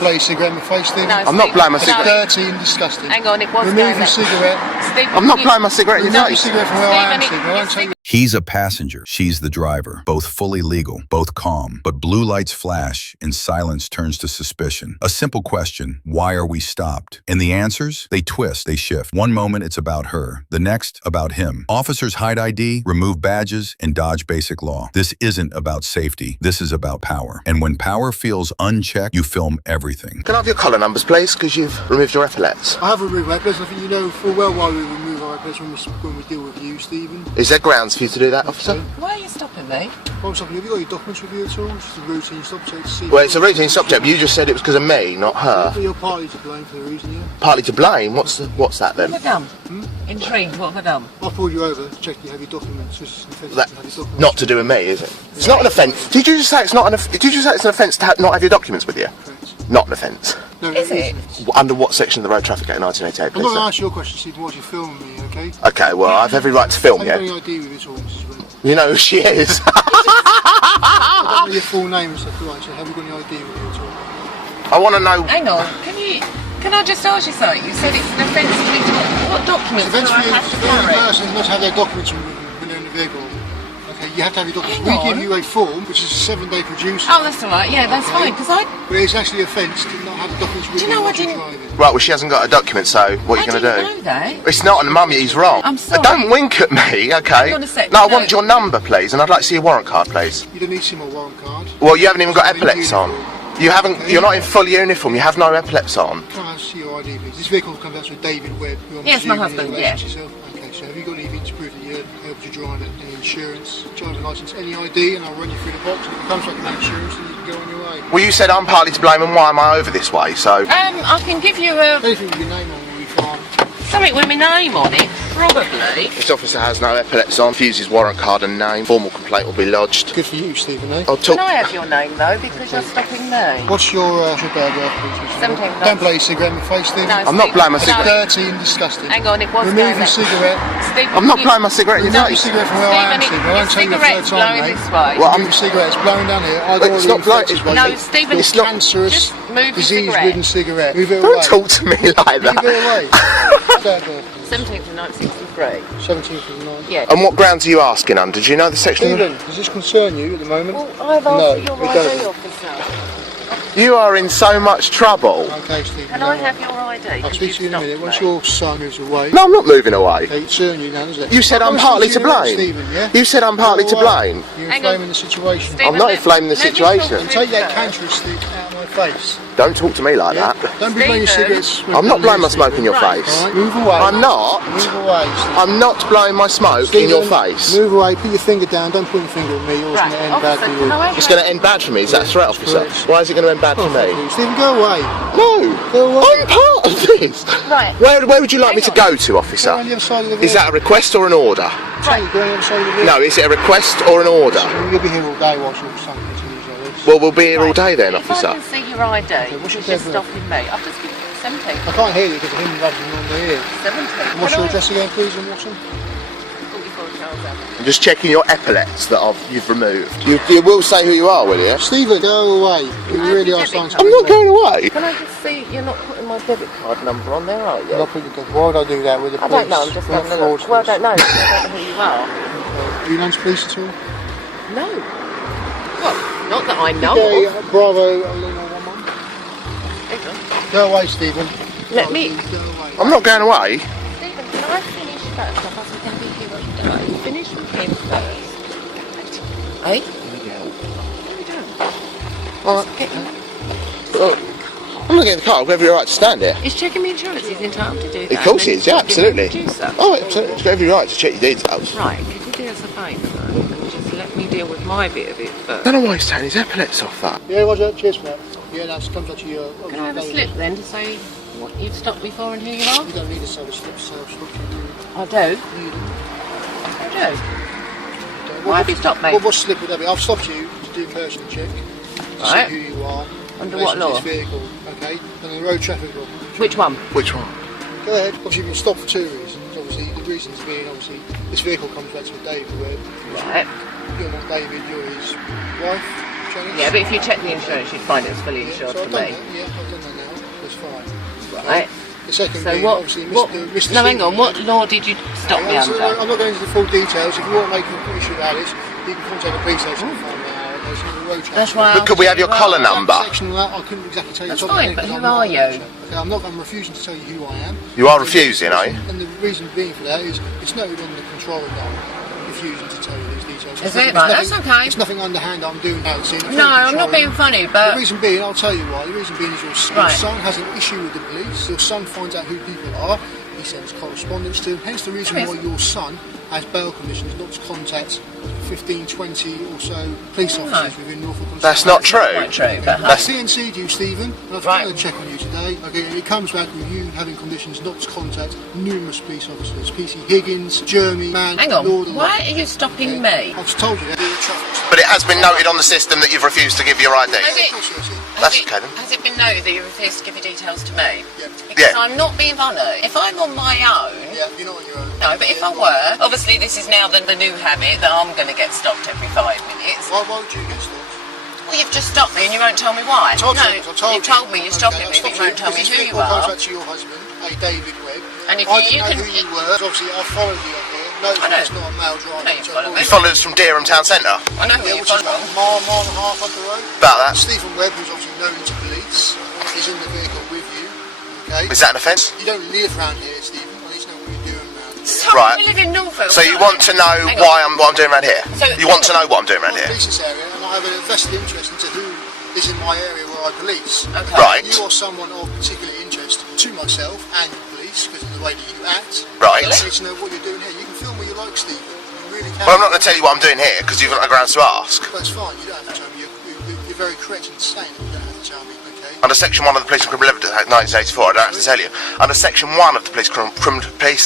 Don't blow your cigarette in my face, Stephen. No, I'm not blowing my cigarette. It's dirty and disgusting. Hang on, it was Remove your cigarette. Stephen, I'm not blowing my cigarette in your Remove your face. cigarette from where I am, Stephen, Stephen. I don't take He's a passenger, she's the driver, both fully legal, both calm. But blue lights flash and silence turns to suspicion. A simple question, why are we stopped? And the answers, they twist, they shift. One moment it's about her, the next about him. Officers hide ID, remove badges, and dodge basic law. This isn't about safety, this is about power. And when power feels unchecked, you film everything. Can I have your collar numbers, please? Because you've removed your epaulets. I have removed my epaulets. I think you know full well why we remove our epaulets when we deal with you, Stephen. Is there grounds for you to do that, officer? why are you stopping me? Well, something. Have you got your documents with you at all? It's just a routine stop check to see. Well, it's a routine stop check, but you just said it was because of me, not her. You're partly to blame for the reason, yeah. Partly to blame? What's that then? What have I done? Intrigued, what have I done? I pulled you over to check you have your documents. Just an offence to have your documents. Not to do with me, is it? It's not an offence. Did you just say it's not an? Did you just say it's an offence to not have your documents with you? Correct. Not an offence. No, Is it? Under what section of the Road Traffic Act 1988, I'm please? not going to Sir? ask your question, Stephen, while you're filming me, okay? Okay, well, I have every right to film Have you got you. any ID with you at all, Mrs. Wynn? You know who she is. I don't know your full name and stuff like that, so have you got any ID with you at all? I want to know. Hang on, can I just ask you something? You said it's an offence for me to... What documents do Events I for you, have to for any carry? person not to have their documents with them when they're in the vehicle. Okay, you have to have your documents. Hang We give on. you a form, which is a 7-day producer. Oh, that's alright, yeah, that's fine, because I... But it's actually an offence to not have the documents with Do you know you I while you're didn't- driving. Right, well, she hasn't got a document, so what are you going to didn't do? know that. It's not, and Mummy, he's wrong. I'm sorry. Don't wink at me, okay? Hang on a sec, No, I no. want your number, please, and I'd like to see your warrant card, please. You don't need to see my warrant card. Well, you haven't even got I'm in epaulets on. uniform. You haven't. You're not in full uniform. You have no epaulets on. Can I see your ID, please? This vehicle comes out with David Webb. Who I'm Yes, my presuming husband, relates yeah. to yourself. Okay, so have you got anything to prove that you're able to drive it? Any insurance, driving licence, any ID, and I'll run you through the box. And if it comes back with no insurance, then you can go on your way. Well, you said I'm partly to blame, and why am I over this way? So. I can give you a... Anything with your name on will be fine. something with my name on it, probably. This officer has no epaulets on. Refuse his warrant card and name. Formal complaint will be lodged. Good for you, Stephen, eh? I'll talk. Can I have your name, though, because you're stopping me? What's your paragraph, please? 17. Don't blow your cigarette in my face, Stephen. No, I'm not blowing my It's cigarette. dirty and disgusting. Hang on, it was Remove going your there. cigarette. Stephen, I'm not blowing my cigarette in your Remove your face. cigarette from where I am, Stephen, Stephen. I don't take you a third cigarette's time, blowing mate. this way. Well, Remove your cigarette. It's blowing down here. I've It's not blowing- it's- No, Stephen, It's not- cancerous, just move your disease-ridden cigarette. Move it away. Don't talk to me like Move that. it away. Paragraph, 17th of 1963. 17th of the 9th. Yeah. And what grounds are you asking under? Do you know the section? Stephen, does this concern you at the moment? Well, I've asked No, for your it ID, doesn't. officer. You are in so much trouble. Okay, Stephen. Can I have your ID? I'll speak to you in a minute. Once your son moves away, No, I'm not moving away. they concern you now, doesn't it? You said I'm I'll partly speak to you in a minute, blame. Stephen, yeah? You said I'm partly to All right. blame. You're Hang on. inflaming the situation. Stephen, I'm not let- inflaming the let me talk situation. to Take you that first. cancerous stick out of my face. Don't talk to me like Yeah? that. Don't be blowing your Stephen. cigarettes. I'm not blowing my smoke in your Right. face. Alright, move away. I'm not. Move away, Stephen. I'm not blowing my smoke in your Stephen, face. Move away, put your finger down, don't point your finger at me, or it's Right, going to end officer, badly can with I you. have It's your- going to end bad for me. Is that a threat, officer? Correct. Why is it going to end bad for me? Stephen, go away. No. Go away. I'm part of this. Right. Where would you like me to Hang on. go to, Go officer? on the other side of the vehicle. Is that a request or an order? Right. Go on the other side of the vehicle. No, is it a request or an order? You'll be here all day whilst your son continues like this. Well, we'll be here all day then, If I officer. can see your ID, what's your because you're deadline? stopping me. I've just given you 17. I can't hear you because of him rubbing on the ear. 17. What's Can your I- address again, please, and Watson? 44 Charles Avenue. I'm just checking your epaulets that you've removed. You will say who you are, will you? Stephen, go away. You I have really your are debit starting to... card. I'm not going away. Can I just see, you're not putting my debit card number on there, are you? I'll put your- Why would I do that with the I police? don't know, I'm just We're not having a look. fraudsters. Well, I don't know, because I don't know who you are. Are you known to police at all? No. Well, not that I know Okay, of. Bravo, Lima 11. Hang on. Go away, Stephen. Let me... Go away. I'm not going away. Stephen, can I finish first? I wasn't going to be here all day. Finish with him first. Eh? What are you doing? All right. I'm not getting the car. I'll give you a right to stand here. He's checking my insurance. He's entitled to do that. Of course he And is, yeah, he's not giving absolutely. me producer. Oh, absolutely. It's got every right to check your details. Right, could you do us a favour though, and just let me deal with my bit of it I first? don't know why he's taking his epaulets off that. Yeah, Roger. Cheers for that. Yeah, that comes out to you. Can I have a slip then to say what you've stopped me for and who you are? You don't need a service slip, I do. I do. Why have you stopped me? What slip would that be? I've stopped you to do a person check. To Right. see who you are. Under in what relation to law? This vehicle, okay? And the road traffic law. Which one? Which one? Go ahead. Obviously, you've been stopped for two reasons. Obviously, the reasons being, obviously, this vehicle comes back to David Webb. Right. You're not David, you're his wife. challenge. Yeah, but if you check the insurance, you'd find it's fully insured So for I've done me. that, yeah, I've done that now, that's fine. Right. The second So being, what? obviously, What? Mr. No, hang on. Stephen- What law did you stop me So under? I'm not going into the full details. If you want to make an issue about it, you can contact the police station and find that out. There's no road traffic. That's why. But could we have your collar number? Section of that, I couldn't exactly tell you. That's top of my fine, head but because who I'm not are a you? teacher. Okay, I'm refusing to tell you who I am. You are refusing, are you? And the reason being for that is it's noted on the control that I'm refusing to tell you these details. Is it? Right, that's okay. It's nothing underhand I'm doing now. It's No, I'm not being funny, The but reason being, I'll tell you why. The reason being is your Right. son has an issue with the police. Your son finds out who people are. He sends correspondence to him. Hence the reason There is. why your son has bail conditions not to contact 15, 20 or so police officers within Norfolk. That's not true. quite true. But That's CNC'd you, Stephen, and I've Right. done a check on you today. Okay, and it comes back with you having conditions not to contact numerous police officers. PC Higgins, Jeremy, Man, hang on. Lord, and Why are you stopping me? I've told you that. You're a traffic stop. But it has been noted on the system that you've refused to give your ID. Has it? Of course you are. That's okay then. Has it been noted that you refuse to give your details to me? Yeah. Because Yeah. I'm not being funny. If I'm on my own, Yeah, you're not on your own. no, but if I were, obviously this is now the new habit that I'm going to get stopped every 5 minutes. Why would you get stopped? Well, you've just stopped me and you won't tell me why. I told no, you. I told you've told me you're stopping Okay, me, I but you stopped won't tell me because who this you vehicle are. comes back to your husband, a David Webb. And if I you didn't can, know who you were. Obviously, I followed you up here. No, I know. it's not a male driver. No, you follow me. You followed us from Dereham Town Centre. I know who Yeah, you're which is from. about a mile and a half up the road. About that. Stephen Webb, who's obviously known to police, is in the vehicle with you. Okay. Is that an offence? You don't live around here, Stephen. I need to know what you're doing around here. Sorry, Right. we live in Norfolk. So you want to know Hang what on. I'm doing around here? So- You want to know what I'm doing around I here? police this area, and I have a vested interest into who is in my area where I police. Okay. Right. You are someone of particular interest to myself and the police because of the way that you act. Right. I need to know what you're doing here. You can film what you like, Stephen. You really can. Well, I'm not going to tell you what I'm doing here because you've got no grounds to ask. That's fine. You don't have to tell me. You're very correct in saying that. You don't have to tell me. Okay. Under Section 1 of the Police and Criminal Evidence Act 1984, I don't have to tell you. Under Section 1 of the Police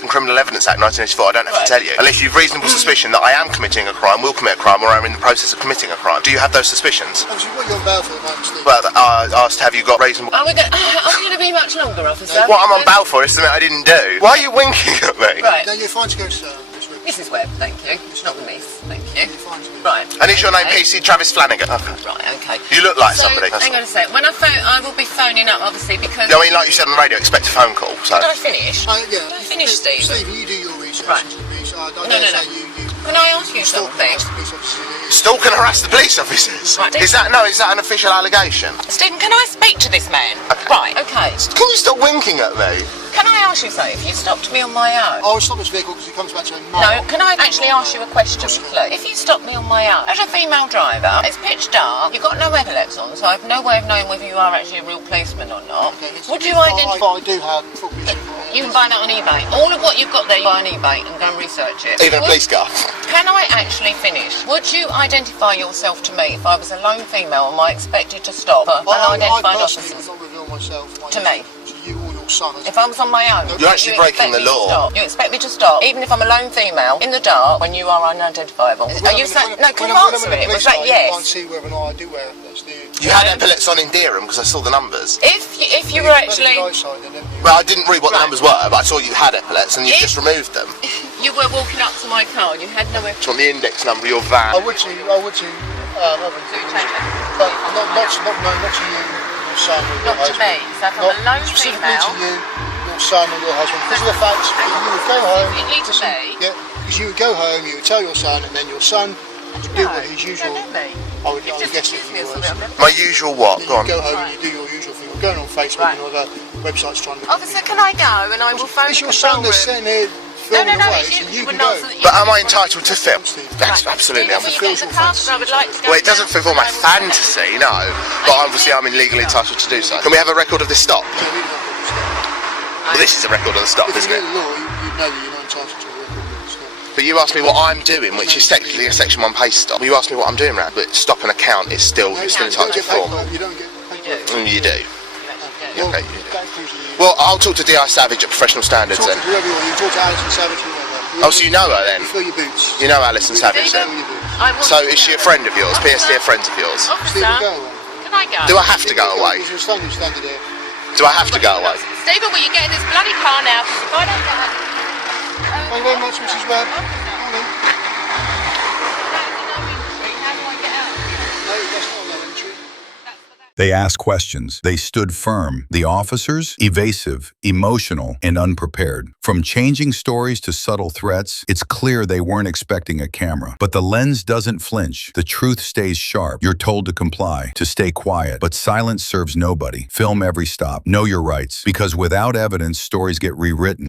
and Criminal Evidence Act 1984, I don't have to tell you. Unless you've reasonable suspicion that I am committing a crime, will commit a crime, or am in the process of committing a crime. Do you have those suspicions? Obviously, what you're on bail for at the moment, Stephen. Well, I asked, have you got reasonable... Are we going to be much longer, officer? What I'm on bail for is something I didn't do. Why are you winking at me? Right. No, you're fine to go to this week. Mrs. Webb, thank you. Not Miss, thank you. You're fine to go. Right. And is your name okay. PC Travis Flanagan? Okay. Right, okay. You look like So, somebody. hang on a sec. When I will be phoning up, obviously, because... I mean, like you said on the radio, expect a phone call. So. Did I finish? Yeah. Did I finish, Stephen? Stephen, you do your research. Right. Into the police. I No, dare no, say no. you Can I ask you stalk something? the police officers. Stalk and harass the police officers? Right. Is that an official allegation? Stephen, can I speak to this man? Okay. Right, okay. Can you stop winking at me? Can I ask you something? If you stopped me on my own... I will stop this vehicle because it comes back to a No, mile. can I actually ask you a question, please? If you stop me on my own, as a female driver, it's pitch dark, you've got no epaulets on, so I have no way of knowing whether you are actually a real policeman or not. Okay, it's- Would you I identify... do have full police uniform. You can buy that on eBay. All of what you've got there, you buy on eBay and go and research it. Even a police car? Can I actually finish? Would you identify yourself to me if I was a lone female? Am I expected to stop for unidentified I personally officers? would not reveal myself To me? to you or your son. If I was on my own, You're actually you breaking expect the me to law. stop? You expect me to stop, even if I'm a lone female, in the dark, when you are unidentifiable? Are you saying... No, can you answer it? Was that You can't yes? see whether or not I do wear epaulets, do you? You had epaulets on in Dereham because I saw the numbers. If you were actually... Well, I didn't read what the numbers were, but I saw you had epaulets and you just removed them. Do You were walking up to my car and you had no... you want the index number of your van? I would to, but not to you, your son or your Not to husband. me. So if I'm a lone Specifically female... to you, your son or your husband. Because of the fact that you would go home... Specifically to me? Yeah, because you would go home, you would tell your son, and then your son would do what his usual... You don't know me. I would You've just guess accused it me of was. something I've never... My usual what? Then Go you on. go home and you do your usual thing. You're going on Facebook Right. and other websites trying to... Officer, can I go and I will phone It's the your control son that's room? sitting there filming No, away, it's so you. you You can wouldn't go. answer... But am I entitled to film? That's Right. absolutely... Stephen, will you get in the car? Because I would like to go... Well, it doesn't fulfil my fantasy, no. But obviously I'm legally entitled to do so. Can we have a record of this stop? Well, this is a record of the stop, If isn't you it? knew the law, you'd know that you're not entitled to a record of this stuff. But you asked me what I'm doing, which is technically a Section 1 pace stop. You asked me what I'm doing around, but stop an account is still, you're still entitled to film. You don't get paid for it. You do. Well, Okay, you do. that proves that you- Well, I'll talk to D.I. Savage at Professional Standards Talk to then. whoever you want. You can talk to Alison Savage, whoever. Oh, so you know her then? Fill your boots. You know Alison Savage then? Fill your boots. I want So to is she a go. friend of yours? PSD a friend of yours? Officer, Stephen, go. can I go? Do I have to go away? Because your son who's standing there. Do I have to go away? Stephen, will you get in this bloody car now? Because if I don't get out... Thank you very much, Mrs. Webb. Morning. How do I get out? No, that's not allowed. They asked questions. They stood firm. The officers, evasive, emotional, and unprepared. From changing stories to subtle threats, it's clear they weren't expecting a camera. But the lens doesn't flinch. The truth stays sharp. You're told to comply, to stay quiet. But silence serves nobody. Film every stop. Know your rights. Because without evidence, stories get rewritten.